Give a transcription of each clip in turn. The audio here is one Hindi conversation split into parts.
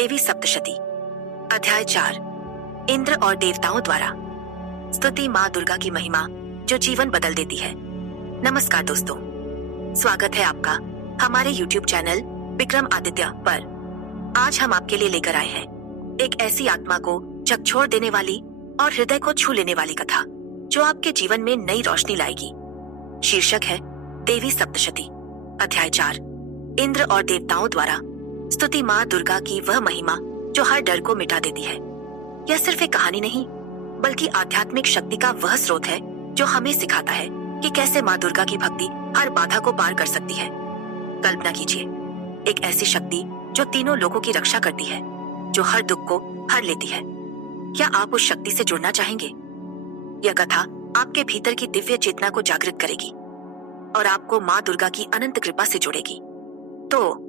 देवी सप्तशती अध्याय 4 इंद्र और देवताओं द्वारा स्तुति माँ दुर्गा की महिमा जो जीवन बदल देती है। नमस्कार दोस्तों, स्वागत है आपका हमारे YouTube चैनल विक्रम आदित्य पर। आज हम आपके लिए लेकर आए हैं एक ऐसी आत्मा को झकझोर देने वाली और हृदय को छू लेने वाली कथा जो आपके जीवन में नई रोशनी लाएगी। शीर्षक है देवी सप्तशती अध्याय 4 इंद्र और देवताओं द्वारा स्तुति माँ दुर्गा की वह महिमा जो हर डर को मिटा देती है। यह सिर्फ एक कहानी नहीं बल्कि आध्यात्मिक शक्ति का वह स्रोत है जो हमें सिखाता है कि कैसे माँ दुर्गा की भक्ति हर बाधा को पार कर सकती है। कल्पना कीजिए, एक ऐसी शक्ति जो तीनों लोगों की रक्षा करती है, जो हर दुख को हर लेती है। क्या आप उस शक्ति से जुड़ना चाहेंगे? यह कथा आपके भीतर की दिव्य चेतना को जागृत करेगी और आपको माँ दुर्गा की अनंत कृपा से जोड़ेगी। तो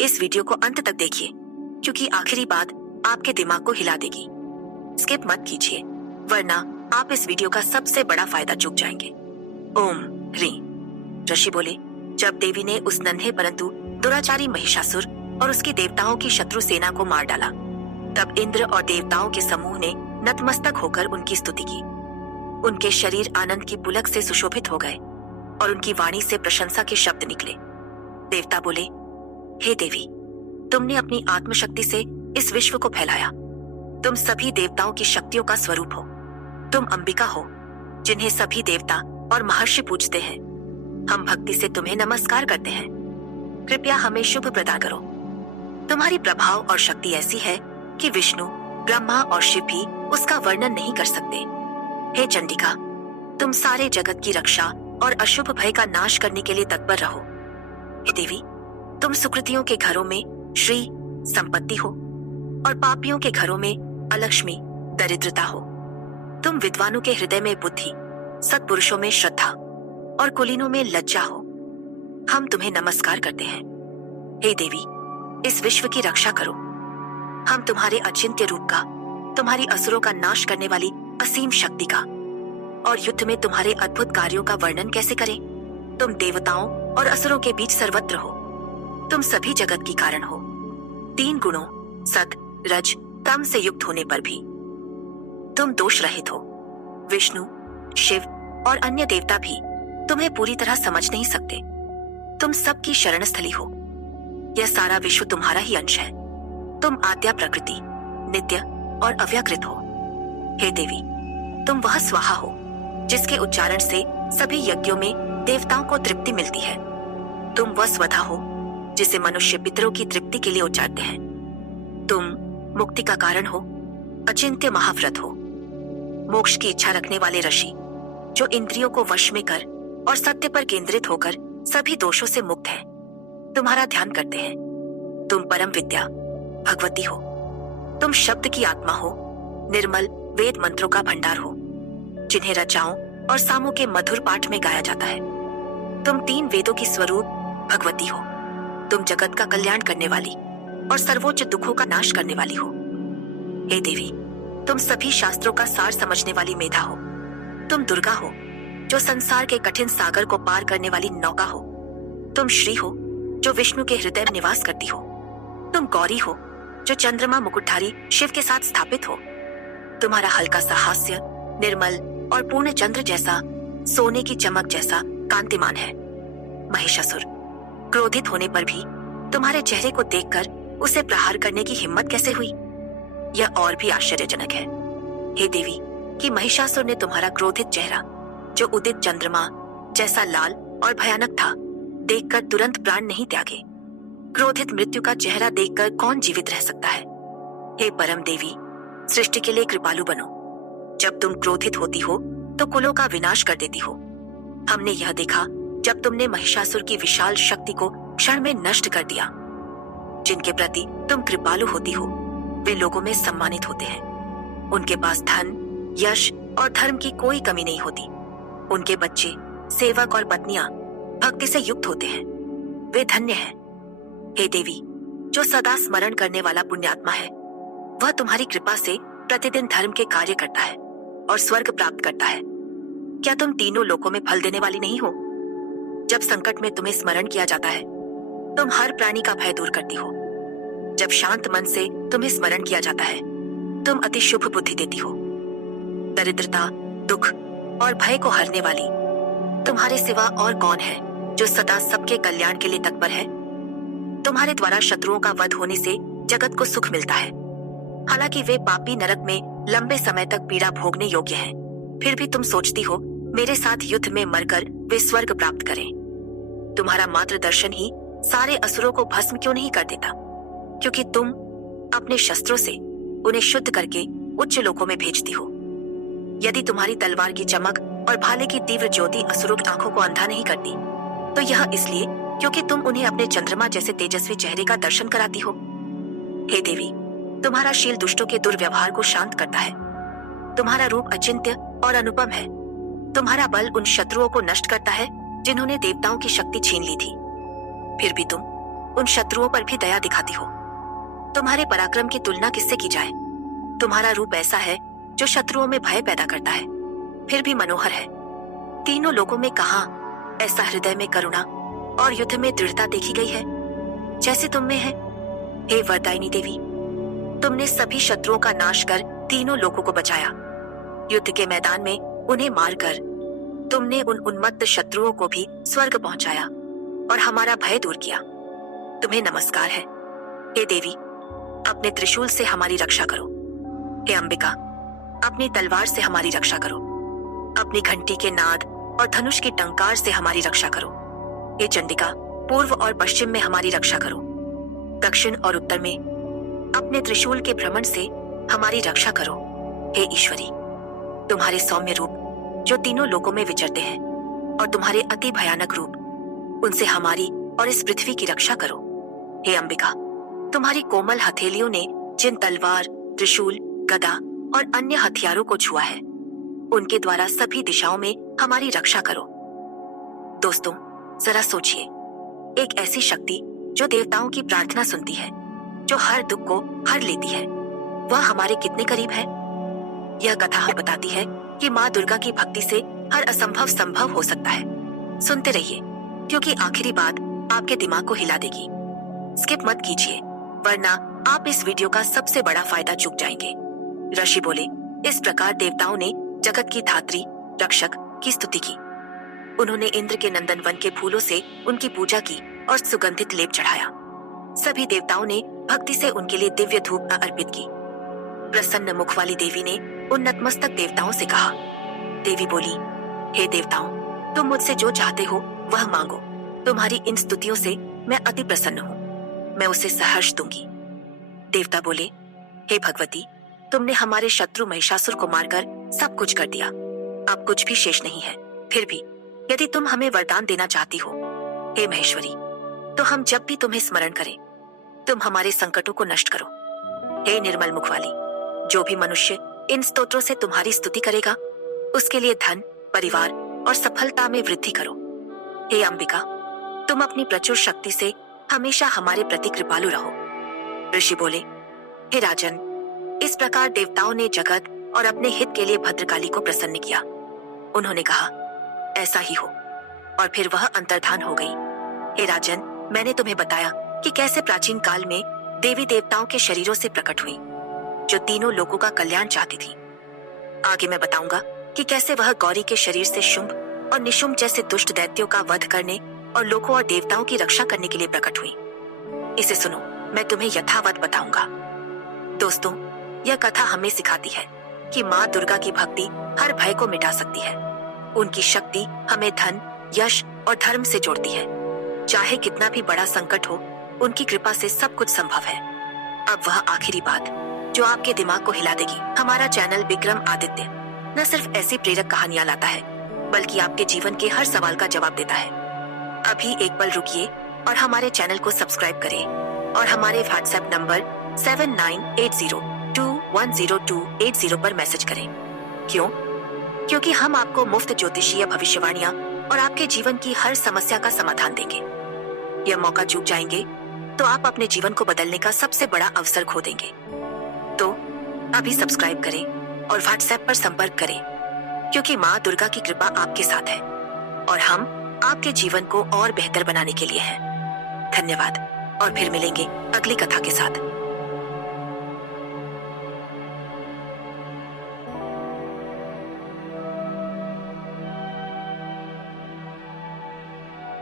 इस वीडियो को अंत तक देखिए, क्योंकि आखिरी बात आपके दिमाग को हिला देगी। स्किप मत कीजिए, वरना आप इस वीडियो का सबसे बड़ा फायदा चूक जाएंगे। ओम ह्रीं। ऋषि बोले, जब देवी ने उस नन्हे परंतु दुराचारी महिषासुर और उसकी देवताओं की शत्रु सेना को मार डाला, तब इंद्र और देवताओं के समूह ने नतमस्तक होकर उनकी स्तुति की। उनके शरीर आनंद की पुलक से सुशोभित हो गए और उनकी वाणी से प्रशंसा के शब्द निकले। देवता बोले, हे देवी, तुमने अपनी आत्मशक्ति से इस विश्व को फैलाया। तुम सभी देवताओं की शक्तियों का स्वरूप हो। तुम अंबिका हो, जिन्हें सभी देवता और महर्षि पूजते हैं। हम भक्ति से तुम्हें नमस्कार करते हैं। कृपया हमें शुभ प्रदान करो। तुम्हारी प्रभाव और शक्ति ऐसी है कि विष्णु, ब्रह्मा और शिव भी उसका वर्णन नहीं कर सकते। हे चंडिका, तुम सारे जगत की रक्षा और अशुभ भय का नाश करने के लिए तत्पर रहो। हे देवी, तुम सुकृतियों के घरों में श्री संपत्ति हो और पापियों के घरों में अलक्ष्मी दरिद्रता हो। तुम विद्वानों के हृदय में बुद्धि, सत्पुरुषों में श्रद्धा और कुलीनों में लज्जा हो। हम तुम्हें नमस्कार करते हैं। हे देवी, इस विश्व की रक्षा करो। हम तुम्हारे अचिंत्य रूप का, तुम्हारी असुरों का नाश करने वाली असीम शक्ति का और युद्ध में तुम्हारे अद्भुत कार्यों का वर्णन कैसे करें। तुम देवताओं और असुरों के बीच सर्वत्र हो। तुम सभी जगत की कारण हो। तीन गुणों सत, रज, तम से युक्त होने पर भी तुम दोष रहित हो। विष्णु, शिव और अन्य देवता भी तुम्हें पूरी तरह समझ नहीं सकते। तुम सबकी शरण स्थली हो। यह सारा विश्व तुम्हारा ही अंश है। तुम आद्या प्रकृति, नित्य और अव्याकृत हो। हे देवी, तुम वह स्वाहा हो जिसके उच्चारण से सभी यज्ञों में देवताओं को तृप्ति मिलती है। तुम वह स्वधा हो जिसे मनुष्य पितरों की तृप्ति के लिए उच्चारते हैं। तुम मुक्ति का कारण हो, अचिंत्य महाव्रत हो, मोक्ष की इच्छा रखने वाले ऋषि जो इंद्रियों को वश में कर और सत्य पर केंद्रित होकर सभी दोषों से मुक्त है, तुम्हारा ध्यान करते हैं। तुम परम विद्या भगवती हो। तुम शब्द की आत्मा हो, निर्मल वेद मंत्रों का भंडार हो, जिन्हें रचाओं और सामों के मधुर पाठ में गाया जाता है। तुम तीन वेदों की स्वरूप भगवती हो। तुम जगत का कल्याण करने वाली और सर्वोच्च दुखों का नाश करने वाली हो। हे देवी, तुम सभी शास्त्रों का सार समझने वाली मेधा हो। तुम दुर्गा हो जो संसार के कठिन सागर को पार करने वाली नौका हो। तुम श्री हो जो विष्णु के हृदय में निवास करती हो। तुम गौरी हो जो चंद्रमा मुकुटधारी शिव के साथ स्थापित हो। तुम्हारा हल्का सा हास्य निर्मल और पूर्ण चंद्र जैसा, सोने की चमक जैसा कांतिमान है। महिषासुर, क्रोधित होने पर भी तुम्हारे चेहरे को देखकर उसे प्रहार करने की हिम्मत कैसे हुई? यह और भी आश्चर्यजनक है। हे देवी, कि महिषासुर ने तुम्हारा क्रोधित चेहरा, जो उदित चंद्रमा जैसा लाल और भयानक था, देखकर तुरंत प्राण नहीं त्यागे। क्रोधित मृत्यु का चेहरा देखकर कौन जीवित रह सकता है? हे परम देवी, सृष्टि के लिए कृपालु बनो। जब तुम क्रोधित होती हो तो कुलों का विनाश कर देती हो। हमने यह देखा जब तुमने महिषासुर की विशाल शक्ति को क्षण में नष्ट कर दिया। जिनके प्रति तुम कृपालु होती हो, वे लोगों में सम्मानित होते हैं। उनके पास धन, यश और धर्म की कोई कमी नहीं होती। उनके बच्चे, सेवक और पत्नियां भक्ति से युक्त होते हैं। वे धन्य हैं। हे देवी, जो सदा स्मरण करने वाला पुण्यात्मा है, वह तुम्हारी कृपा से प्रतिदिन धर्म के कार्य करता है और स्वर्ग प्राप्त करता है। क्या तुम तीनों लोकों में फल देने वाली नहीं हो? जब संकट में तुम्हें स्मरण किया जाता है, तुम हर प्राणी का भय दूर करती हो। जब शांत मन से तुम्हें स्मरण किया जाता है, तुम अति शुभ बुद्धि देती हो। दरिद्रता, दुख और भय को हरने वाली तुम्हारे सिवा और कौन है जो सदा सबके कल्याण के लिए तत्पर है। तुम्हारे द्वारा शत्रुओं का वध होने से जगत को सुख मिलता है। हालांकि वे पापी नरक में लंबे समय तक पीड़ा भोगने योग्य हैं, फिर भी तुम सोचती हो मेरे साथ युद्ध में मरकर वे स्वर्ग प्राप्त करें। तुम्हारा मात्र दर्शन ही सारे असुरों को भस्म क्यों नहीं कर देता, क्योंकि तुम अपने शस्त्रों से उन्हें शुद्ध करके उच्च लोकों में भेजती हो। यदि तुम्हारी तलवार की चमक और भाले की तीव्र ज्योति असुरों की आंखों को अंधा नहीं करती, तो यह इसलिए क्योंकि तुम उन्हें अपने चंद्रमा जैसे तेजस्वी चेहरे का दर्शन कराती हो। हे देवी, तुम्हारा शील दुष्टों के दुर्व्यवहार को शांत करता है। तुम्हारा रूप अचिंत्य और अनुपम है। तुम्हारा बल उन शत्रुओं को नष्ट करता है जिन्होंने देवताओं की शक्ति छीन ली थी। फिर भी तुम उन शत्रुओं पर भी दया दिखाती हो। तुम्हारे पराक्रम की तुलना किससे की जाए। तुम्हारा रूप ऐसा है जो शत्रुओं में भय पैदा करता है, फिर भी मनोहर है। तीनों लोगों में कहां ऐसा हृदय में करुणा और युद्ध में दृढ़ता देखी गई है जैसे तुम में है। हे वरदायिनी देवी, तुमने सभी शत्रुओं का नाश कर तीनों लोगों को बचाया। युद्ध के मैदान में उन्हें मारकर तुमने उन उन्मत्त शत्रुओं को भी स्वर्ग पहुंचाया और हमारा भय दूर किया। तुम्हें नमस्कार है। हे देवी, अपने त्रिशूल से हमारी रक्षा करो। हे अंबिका, अपनी तलवार से हमारी रक्षा करो। अपनी घंटी के नाद और धनुष की टंकार से हमारी रक्षा करो। हे चंडिका, पूर्व और पश्चिम में हमारी रक्षा करो। दक्षिण और उत्तर में अपने त्रिशूल के भ्रमण से हमारी रक्षा करो। हे ईश्वरी, तुम्हारे सौम्य रूप जो तीनों लोकों में विचरते हैं और तुम्हारे अति भयानक रूप, उनसे हमारी और इस पृथ्वी की रक्षा करो। हे अंबिका, तुम्हारी कोमल हथेलियों ने जिन तलवार, त्रिशूल, गदा और अन्य हथियारों को छुआ है, उनके द्वारा सभी दिशाओं में हमारी रक्षा करो। दोस्तों, जरा सोचिए, एक ऐसी शक्ति जो देवताओं की प्रार्थना सुनती है, जो हर दुख को हर लेती है, वह हमारे कितने करीब है। यह कथा हमें बताती है कि माँ दुर्गा की भक्ति से हर असंभव संभव हो सकता है। सुनते रहिए, क्योंकि आखिरी बात आपके दिमाग को हिला देगी। स्किप मत कीजिए, वरना आप इस वीडियो का सबसे बड़ा फायदा चूक जाएंगे। ऋषि बोले, इस प्रकार देवताओं ने जगत की धात्री, रक्षक की स्तुति की। उन्होंने इंद्र के नंदन वन के फूलों से उनकी पूजा की और सुगंधित लेप चढ़ाया। सभी देवताओं ने भक्ति से उनके लिए दिव्य धूप अर्पित की। प्रसन्न मुख वाली देवी ने उन नतमस्तक देवताओं से कहा। देवी बोली, हे देवताओं, तुम मुझसे जो चाहते हो वह मांगो। तुम्हारी इन स्तुतियों से मैं अति प्रसन्न हूँ, मैं उसे सहर्ष दूंगी। देवता बोले, हे भगवती, तुमने हमारे शत्रु महिषासुर को मारकर सब कुछ कर दिया, अब कुछ भी शेष नहीं है। फिर भी यदि तुम हमें वरदान देना चाहती हो, हे महेश्वरी, तो हम जब भी तुम्हें स्मरण करें, तुम हमारे संकटों को नष्ट करो। हे निर्मल मुख वाली, जो भी मनुष्य इन स्तोत्रों से तुम्हारी स्तुति करेगा, उसके लिए धन, परिवार और सफलता में वृद्धि करो। हे अंबिका, तुम अपनी प्रचुर शक्ति से हमेशा हमारे प्रति कृपालु रहो। ऋषि बोले, हे राजन, इस प्रकार देवताओं ने जगत और अपने हित के लिए भद्रकाली को प्रसन्न किया। उन्होंने कहा, ऐसा ही हो, और फिर वह अंतर्धान हो गई। हे राजन, मैंने तुम्हें बताया कि कैसे प्राचीन काल में देवी देवताओं के शरीरों से प्रकट हुई, जो तीनों लोगों का कल्याण चाहती थी। आगे मैं बताऊंगा कि कैसे वह गौरी के शरीर से शुंभ और निशुंभ जैसे दुष्ट दैत्यों का वध करने और लोगों और देवताओं की रक्षा करने के लिए प्रकट हुई। इसे सुनो, मैं तुम्हें यथावत बताऊंगा। दोस्तों, यह कथा हमें सिखाती है कि माँ दुर्गा की भक्ति हर भय को मिटा सकती है। उनकी शक्ति हमें धन, यश और धर्म से जोड़ती है। चाहे कितना भी बड़ा संकट हो, उनकी कृपा से सब कुछ संभव है। अब वह आखिरी बात जो आपके दिमाग को हिला देगी। हमारा चैनल विक्रम आदित्य न सिर्फ ऐसी प्रेरक कहानियां लाता है, बल्कि आपके जीवन के हर सवाल का जवाब देता है। अभी एक पल रुकिए और हमारे चैनल को सब्सक्राइब करें और हमारे व्हाट्सएप नंबर 7980210280 पर मैसेज करें। क्यों? क्योंकि हम आपको मुफ्त ज्योतिषीय भविष्यवाणियां और आपके जीवन की हर समस्या का समाधान देंगे। यह मौका चूक जाएंगे तो आप अपने जीवन को बदलने का सबसे बड़ा अवसर खो देंगे। तो अभी सब्सक्राइब करें और व्हाट्सएप पर संपर्क करें, क्योंकि माँ दुर्गा की कृपा आपके साथ है। और हम आपके जीवन को और बेहतर बनाने के लिए हैं। धन्यवाद। और फिर मिलेंगे अगली कथा के साथ।